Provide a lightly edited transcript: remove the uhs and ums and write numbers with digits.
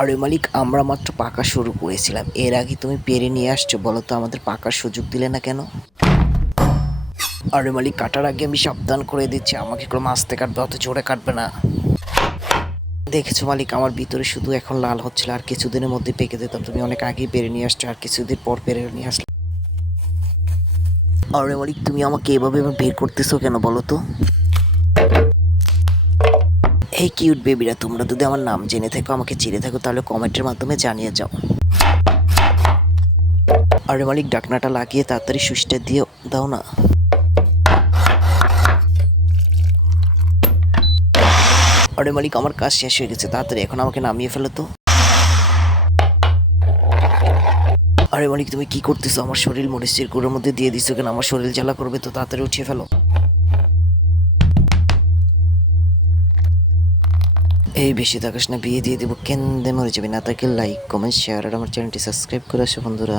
আরে মালিক, আমরা মাত্র পাকা শুরু করেছিলাম, এর আগে তুমি পেরে নিয়ে আসছো। বলো তো, আমাদের পাকার সুযোগ দিলে না কেন? আরে মালিক, কাটার আগে আমি সাবধান করে দিচ্ছি, আমাকে কোনো আস্তে কাটবে, অত জোরে কাটবে না। দেখেছো মালিক, আমার ভিতরে শুধু এখন লাল হচ্ছিল, আর কিছুদিনের মধ্যে পেকে যেতাম। তুমি অনেক আগেই পেরে নিয়ে আসছো, আর কিছুদিন পর পেরে নিয়ে আসলে। আরে মালিক, তুমি আমাকে এভাবে বের করতেছো কেন বলো তো? এই কিউট বেবিরা, তোমরা যদি আমার নাম জেনে থাকো, আমাকে চিনে থাকো, তাহলে কমেন্টের মাধ্যমে জানিয়ে যাও। আরে মালিক, ডাকনাটা লাগিয়ে তাড়াতাড়ি সুইচটা দিয়ে দাও না। আরে মালিক, আমার কাজ শেষ হয়ে গেছে, তাড়াতাড়ি এখন আমাকে নামিয়ে ফেলো তো। আরে মালিক, তুমি কি করতেছো? আমার শরীর মরিচের গুঁড়োর মধ্যে দিয়ে দিছো কেন? আমার শরীর জ্বালা করবে তো, তাড়াতাড়ি উঠিয়ে ফেলো। এই বেশি থাকিস না, বিয়ে দিয়ে দেবো, কেন্দ্রে মরে যাবে না। তাকে লাইক কমেন্ট শেয়ার আর আমার চ্যানেলটি সাবস্ক্রাইব করে আসো বন্ধুরা।